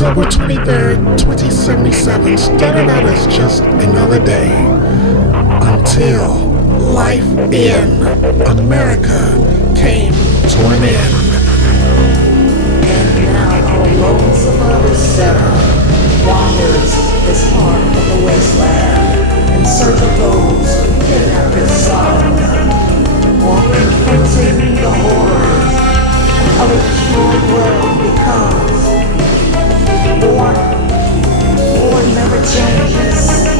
October 23rd, 2077 started out as just another day until life in America came to an end. And now our lone suburban center wanders this part of the wasteland in search of those who kidnapped his son, or confronting the horrors of a destroyed world because war never changes.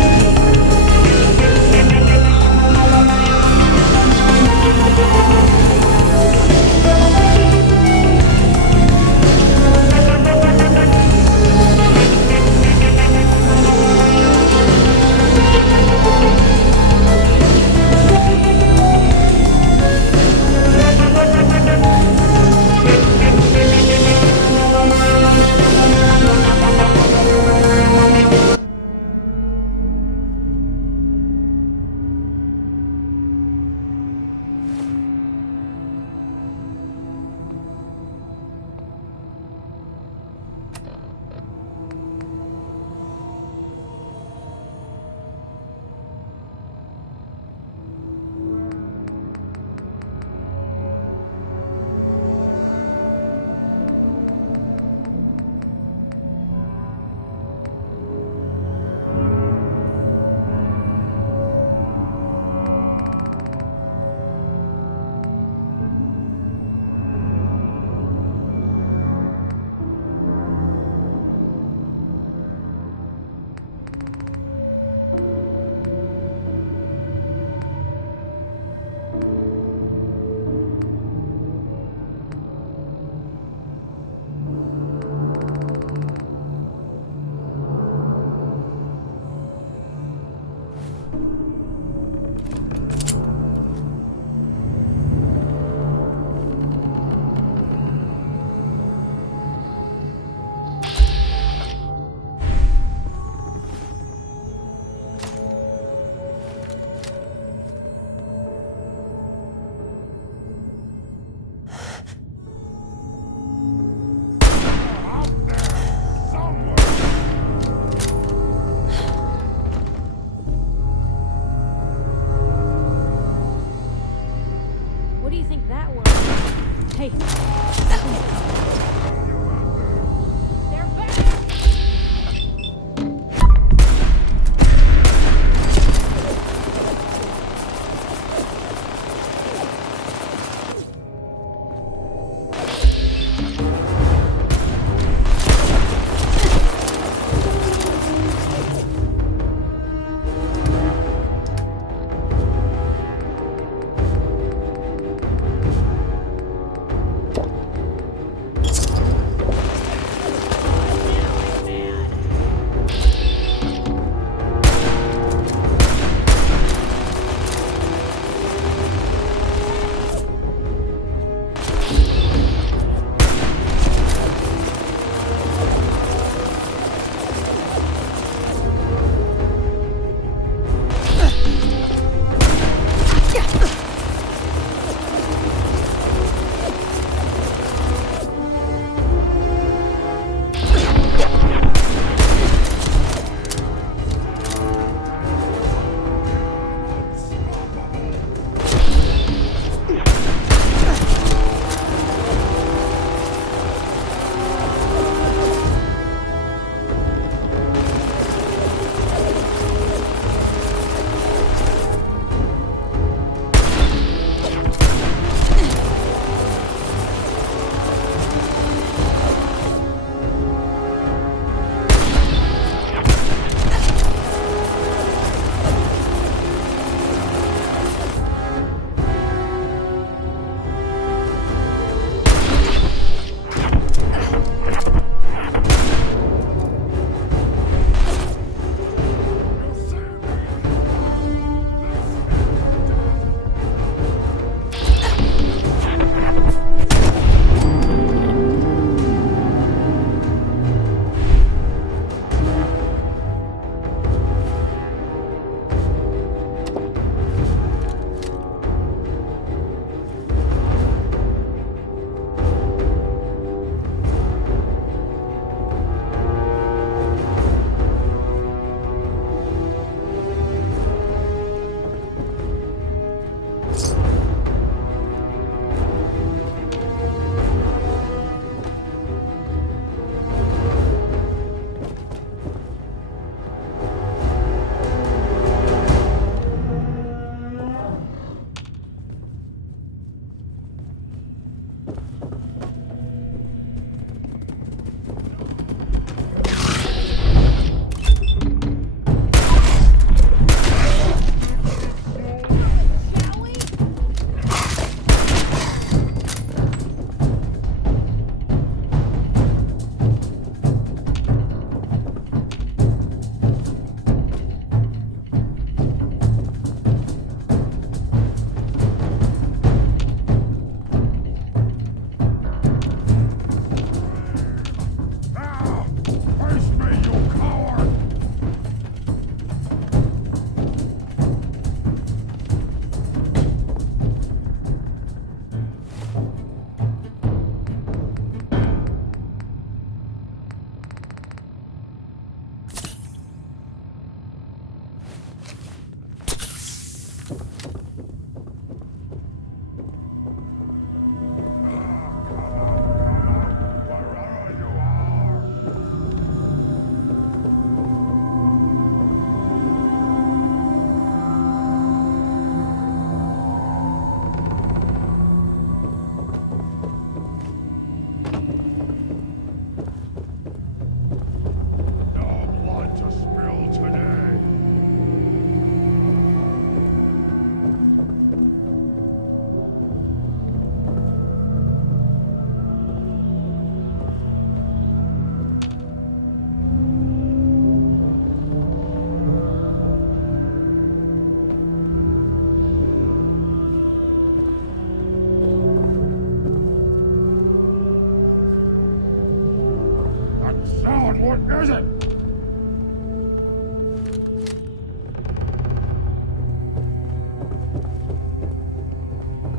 God, what is it?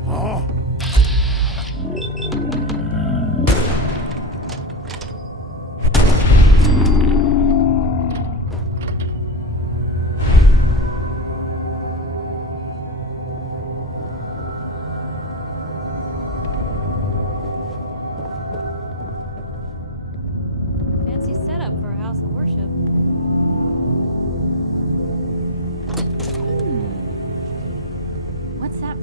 Huh? Fancy setup for a house of worship. What's that?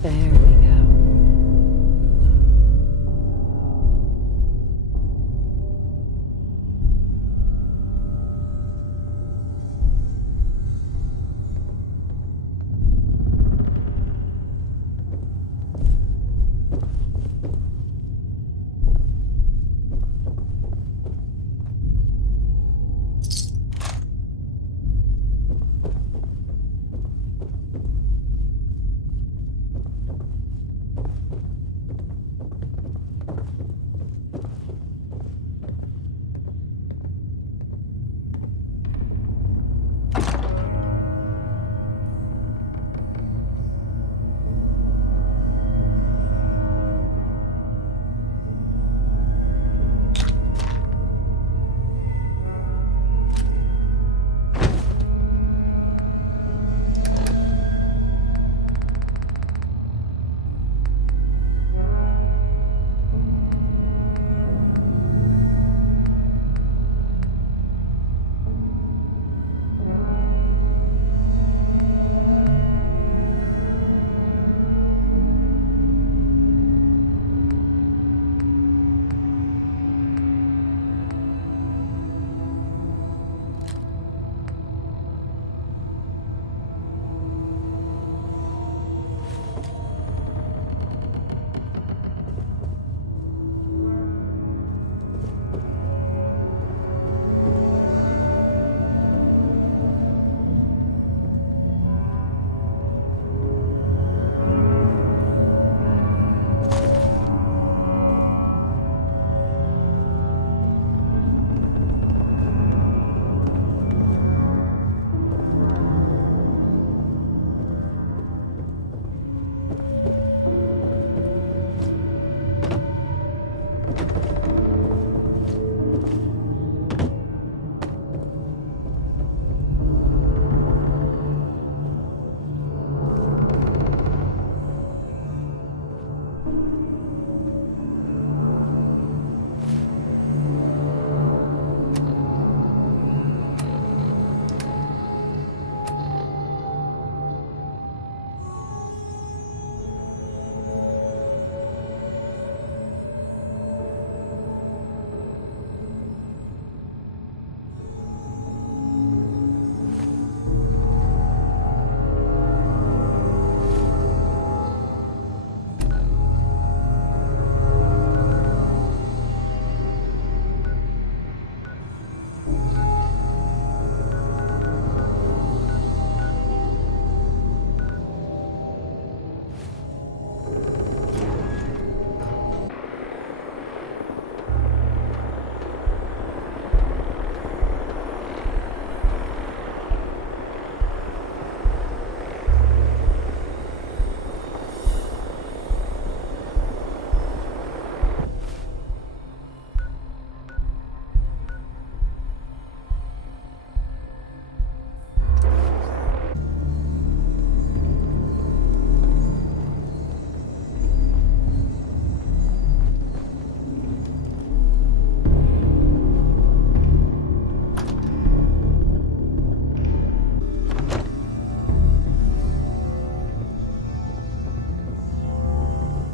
There we go.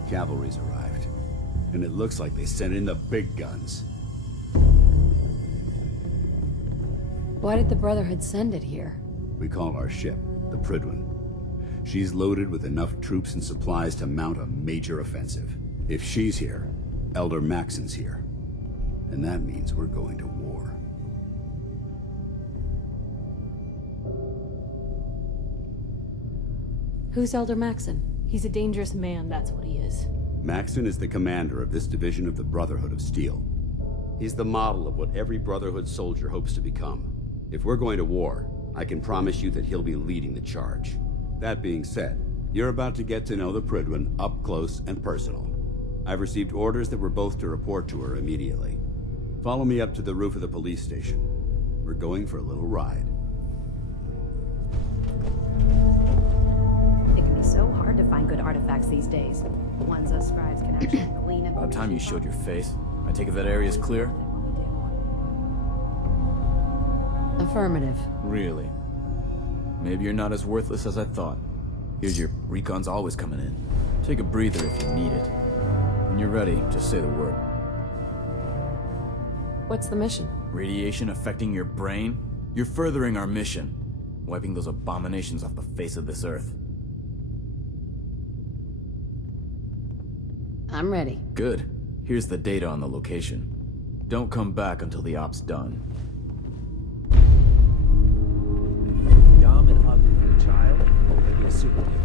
Cavalry's arrived. And it looks like they sent in the big guns. Why did the Brotherhood send it here? We call our ship the Prydwen. She's loaded with enough troops and supplies to mount a major offensive. If she's here, Elder Maxson's here. And that means we're going to war. Who's Elder Maxson? He's a dangerous man, that's what he is. Maxson is the commander of this division of the Brotherhood of Steel. He's the model of what every Brotherhood soldier hopes to become. If we're going to war, I can promise you that he'll be leading the charge. That being said, you're about to get to know the Prydwen up close and personal. I've received orders that we're both to report to her immediately. Follow me up to the roof of the police station. We're going for a little ride. It can be so hard to find good artifacts these days. Ones us scribes can actually glean. About time you showed your face. I take it that area's clear? Affirmative. Really? Maybe you're not as worthless as I thought. Here's your recon's always coming in. Take a breather if you need it. When you're ready, just say the word. What's the mission? Radiation affecting your brain? You're furthering our mission. Wiping those abominations off the face of this earth. I'm ready. Good. Here's the data on the location. Don't come back until the op's done. Dumb and ugly for a child, maybe a super mutant.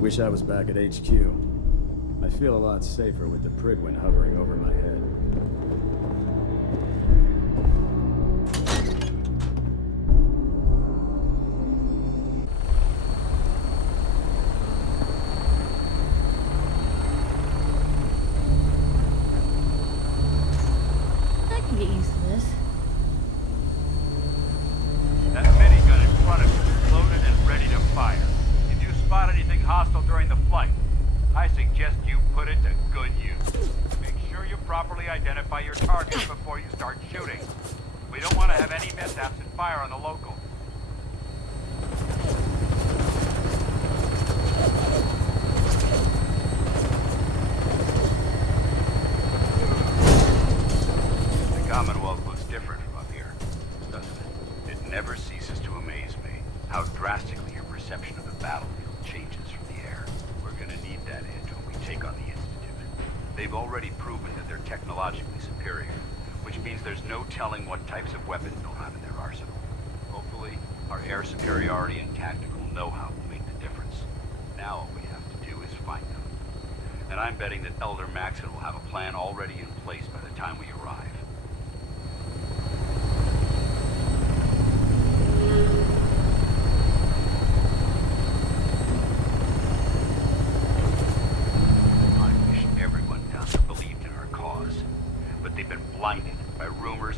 Wish I was back at HQ. I feel a lot safer with the Prydwen hovering over my head. I can get used to this. That minigun in front of you is loaded and ready to fire. If you spot anything hostile during the flight, I suggest you put it to good use. Make sure you properly identify your targets before you start shooting. We don't want to have any mishaps and fire on the local. The Commonwealth looks different from up here, doesn't it? It never ceases to amaze me how drastically your perception of the battlefield changes from the air. We're gonna need that edge when we take on the Institute. They've already proven that they're technologically superior, which means there's no telling what types of weapons they'll have in their arsenal. Hopefully, our air superiority and tactical know-how will make the difference. Now all we have to do is find them. And I'm betting that Elder Maxson will have a plan already in place by the time we arrive.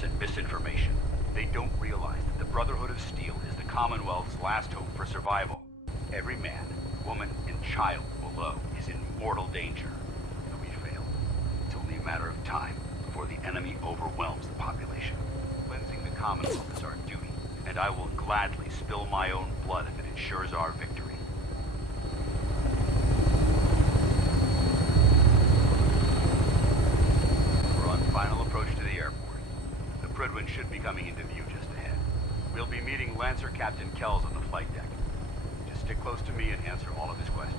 100% misinformation. They don't realize that the Brotherhood of Steel is the Commonwealth's last hope for survival. Every man, woman, and child below is in mortal danger. If we fail, it's only a matter of time before the enemy overwhelms the population. Cleansing the Commonwealth is our duty, and I will gladly spill my own blood if it ensures our victory. We're on final approach to the airport. The Prydwen should be coming into view just ahead. We'll be meeting Lancer Captain Kells on the flight deck. Just stick close to me and answer all of his questions.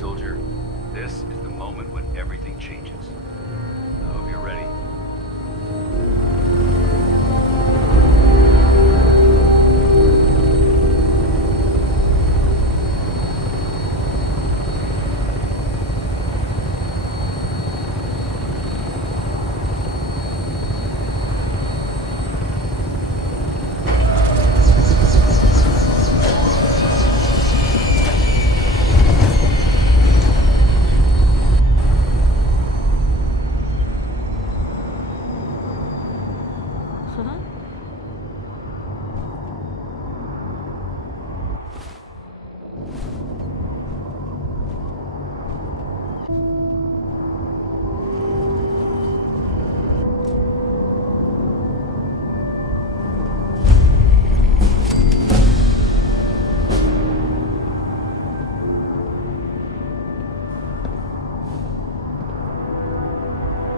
Soldier, this is the moment when everything changes. I hope you're ready.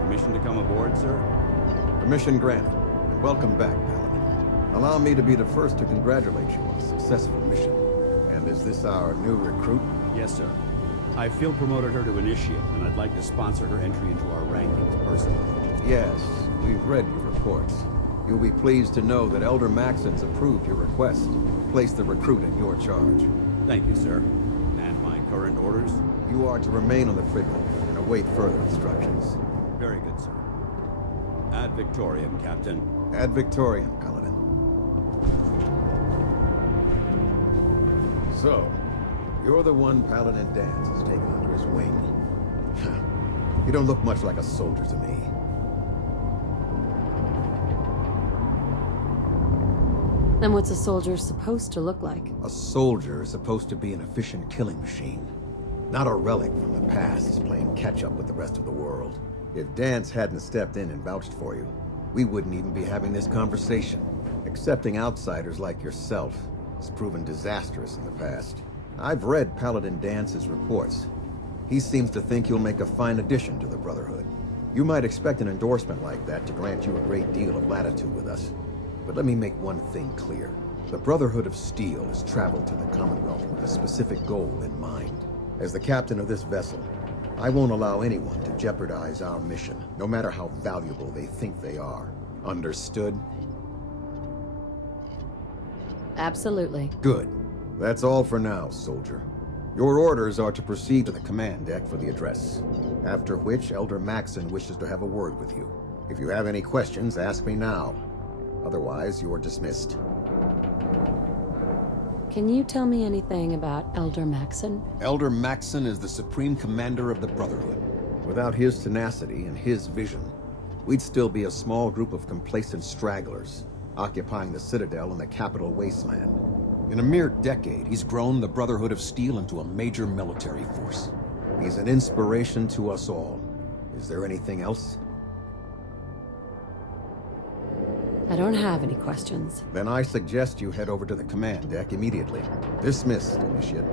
Permission to come aboard, sir? Permission granted, and welcome back, Paladin. Allow me to be the first to congratulate you on a successful mission. And is this our new recruit? Yes, sir. I field promoted her to initiate, and I'd like to sponsor her entry into our rankings personally. Yes, we've read your reports. You'll be pleased to know that Elder Maxson's approved your request. Place the recruit in your charge. Thank you, sir. And my current orders? You are to remain on the Prydwen and await further instructions. Very good, sir. Ad Victoriam, Captain. Ad Victoriam, Paladin. So, you're the one Paladin Danse has taken under his wing. You don't look much like a soldier to me. Then what's a soldier supposed to look like? A soldier is supposed to be an efficient killing machine. Not a relic from the past playing catch-up with the rest of the world. If Danse hadn't stepped in and vouched for you, we wouldn't even be having this conversation. Accepting outsiders like yourself has proven disastrous in the past. I've read Paladin Dance's reports. He seems to think you'll make a fine addition to the Brotherhood. You might expect an endorsement like that to grant you a great deal of latitude with us. But let me make one thing clear. The Brotherhood of Steel has traveled to the Commonwealth with a specific goal in mind. As the captain of this vessel, I won't allow anyone to jeopardize our mission, no matter how valuable they think they are. Understood? Absolutely. Good. That's all for now, soldier. Your orders are to proceed to the command deck for the address, after which Elder Maxson wishes to have a word with you. If you have any questions, ask me now. Otherwise, you're dismissed. Can you tell me anything about Elder Maxson? Elder Maxson is the Supreme Commander of the Brotherhood. Without his tenacity and his vision, we'd still be a small group of complacent stragglers, occupying the Citadel in the capital wasteland. In a mere decade, he's grown the Brotherhood of Steel into a major military force. He's an inspiration to us all. Is there anything else? I don't have any questions. Then I suggest you head over to the command deck immediately. Dismissed, Initiate.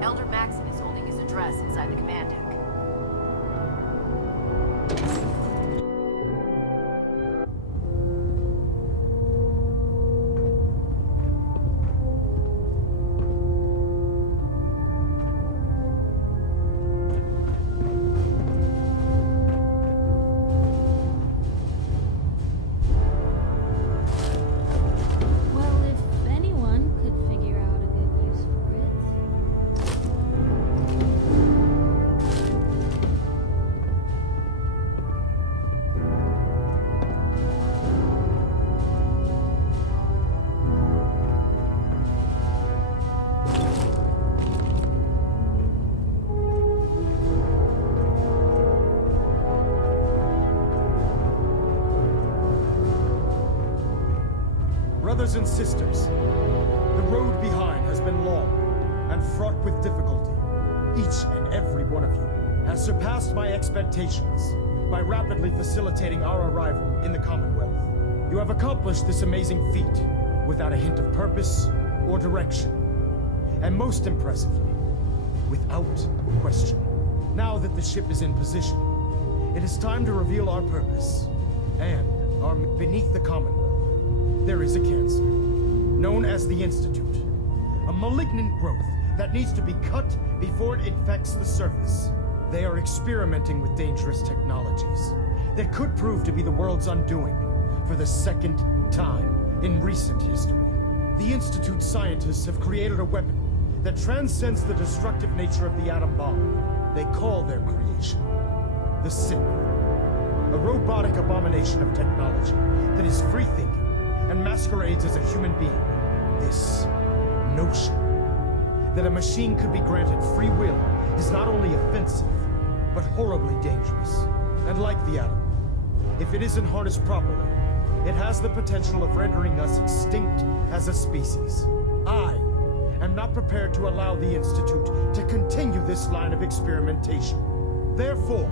Elder Maxson is holding his address inside the command deck. Brothers and sisters, the road behind has been long, and fraught with difficulty. Each and every one of you has surpassed my expectations by rapidly facilitating our arrival in the Commonwealth. You have accomplished this amazing feat without a hint of purpose or direction. And most impressively, without question. Now that the ship is in position, it is time to reveal our purpose. And beneath the Commonwealth, there is a cancer, known as the Institute. A malignant growth that needs to be cut before it infects the surface. They are experimenting with dangerous technologies that could prove to be the world's undoing for the second time in recent history. The Institute scientists have created a weapon that transcends the destructive nature of the atom bomb. They call their creation the Sith. A robotic abomination of technology that is free-thinking and masquerades as a human being. This notion that a machine could be granted free will is not only offensive, but horribly dangerous. And like the atom, if it isn't harnessed properly, it has the potential of rendering us extinct as a species. I am not prepared to allow the Institute to continue this line of experimentation. Therefore,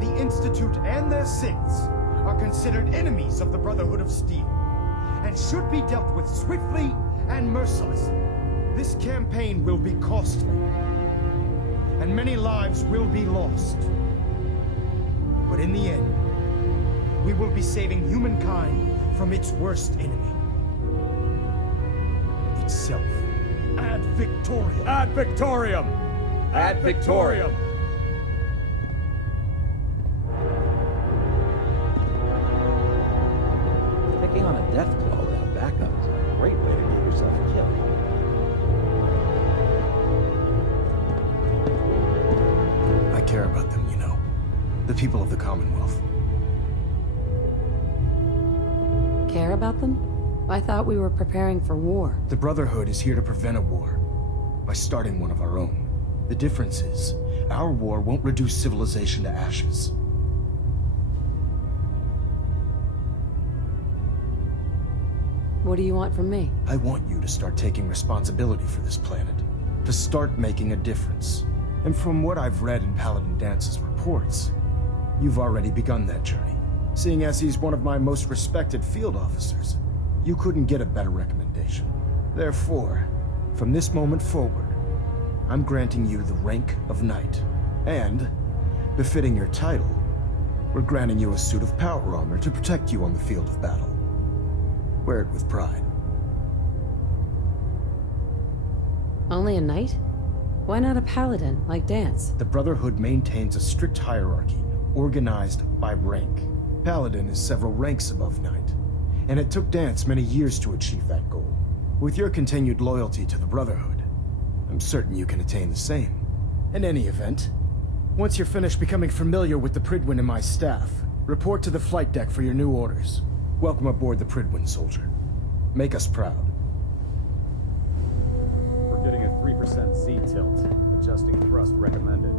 the Institute and their Siths are considered enemies of the Brotherhood of Steel, and should be dealt with swiftly and mercilessly. This campaign will be costly, and many lives will be lost. But in the end, we will be saving humankind from its worst enemy. Itself. Ad Victoriam! Ad Victoriam! Ad Victoriam! Taking on a death claw without backup is a great way to get yourself killed. I care about them, you know. The people of the Commonwealth. Care about them? I thought we were preparing for war. The Brotherhood is here to prevent a war by starting one of our own. The difference is, our war won't reduce civilization to ashes. What do you want from me? I want you to start taking responsibility for this planet. To start making a difference. And from what I've read in Paladin Dance's reports, you've already begun that journey. Seeing as he's one of my most respected field officers, you couldn't get a better recommendation. Therefore, from this moment forward, I'm granting you the rank of Knight. And, befitting your title, we're granting you a suit of power armor to protect you on the field of battle. Wear it with pride. Only a knight? Why not a paladin, like Danse? The Brotherhood maintains a strict hierarchy, organized by rank. Paladin is several ranks above Knight, and it took Danse many years to achieve that goal. With your continued loyalty to the Brotherhood, I'm certain you can attain the same. In any event, once you're finished becoming familiar with the Prydwen and my staff, report to the flight deck for your new orders. Welcome aboard the Prydwen, soldier. Make us proud. We're getting a 3% Z tilt. Adjusting thrust recommended.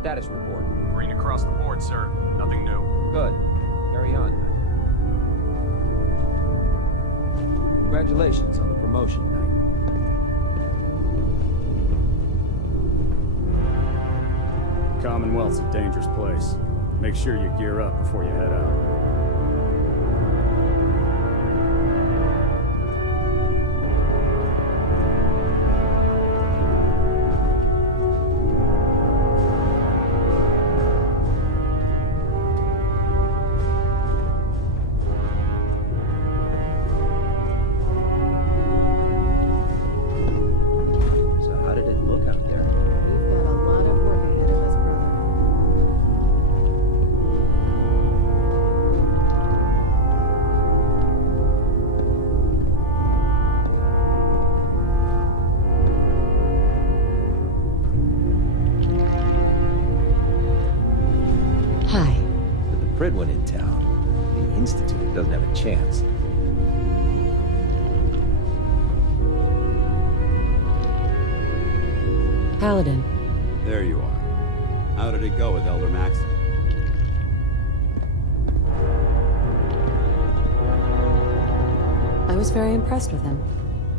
Status report. Green across the board, sir. Nothing new. Good. Carry on. Congratulations on the promotion, Knight. The Commonwealth's a dangerous place. Make sure you gear up before you head out. Prydwen in town, the Institute doesn't have a chance. Paladin. There you are. How did it go with Elder Maxson? I was very impressed with him.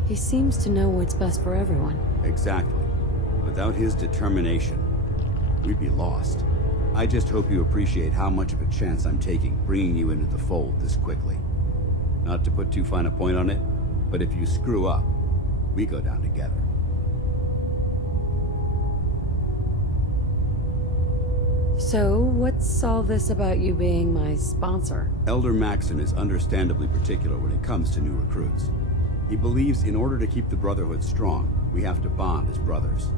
He seems to know what's best for everyone. Exactly. Without his determination, we'd be lost. I just hope you appreciate how much of a chance I'm taking bringing you into the fold this quickly. Not to put too fine a point on it, but if you screw up, we go down together. So, what's all this about you being my sponsor? Elder Maxson is understandably particular when it comes to new recruits. He believes in order to keep the Brotherhood strong, we have to bond as brothers.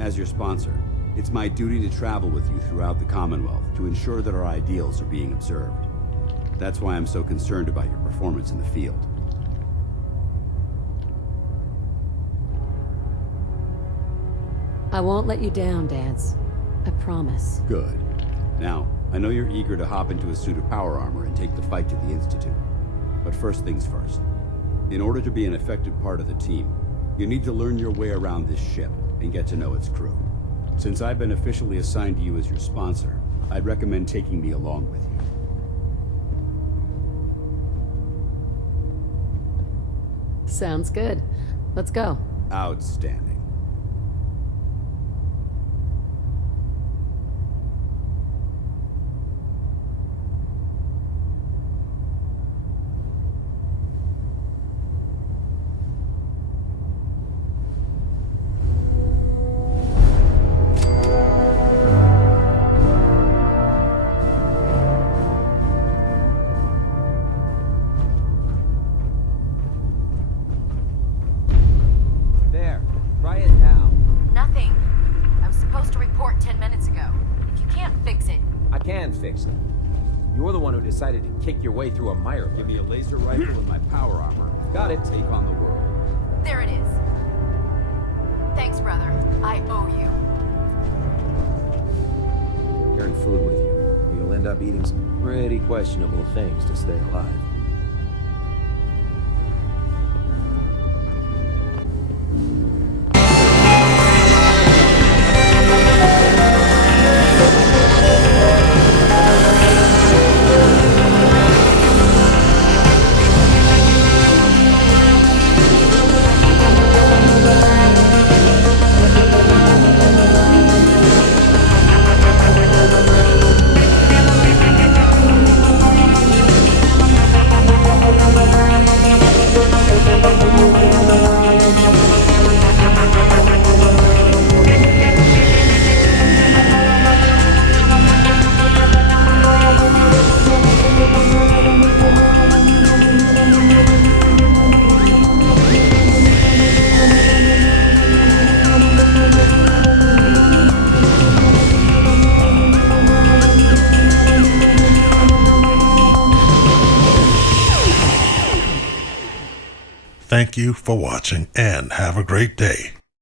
As your sponsor, it's my duty to travel with you throughout the Commonwealth to ensure that our ideals are being observed. That's why I'm so concerned about your performance in the field. I won't let you down, Danse. I promise. Good. Now, I know you're eager to hop into a suit of power armor and take the fight to the Institute. But first things first. In order to be an effective part of the team, you need to learn your way around this ship and get to know its crew. Since I've been officially assigned to you as your sponsor, I'd recommend taking me along with you. Sounds good. Let's go. Outstanding. You're the one who decided to kick your way through a mire. Give me a laser rifle and my power armor. Got it. Take on the world. There it is. Thanks, brother. I owe you. Carry food with you. You'll end up eating some pretty questionable things to stay alive. Thank you for watching and have a great day.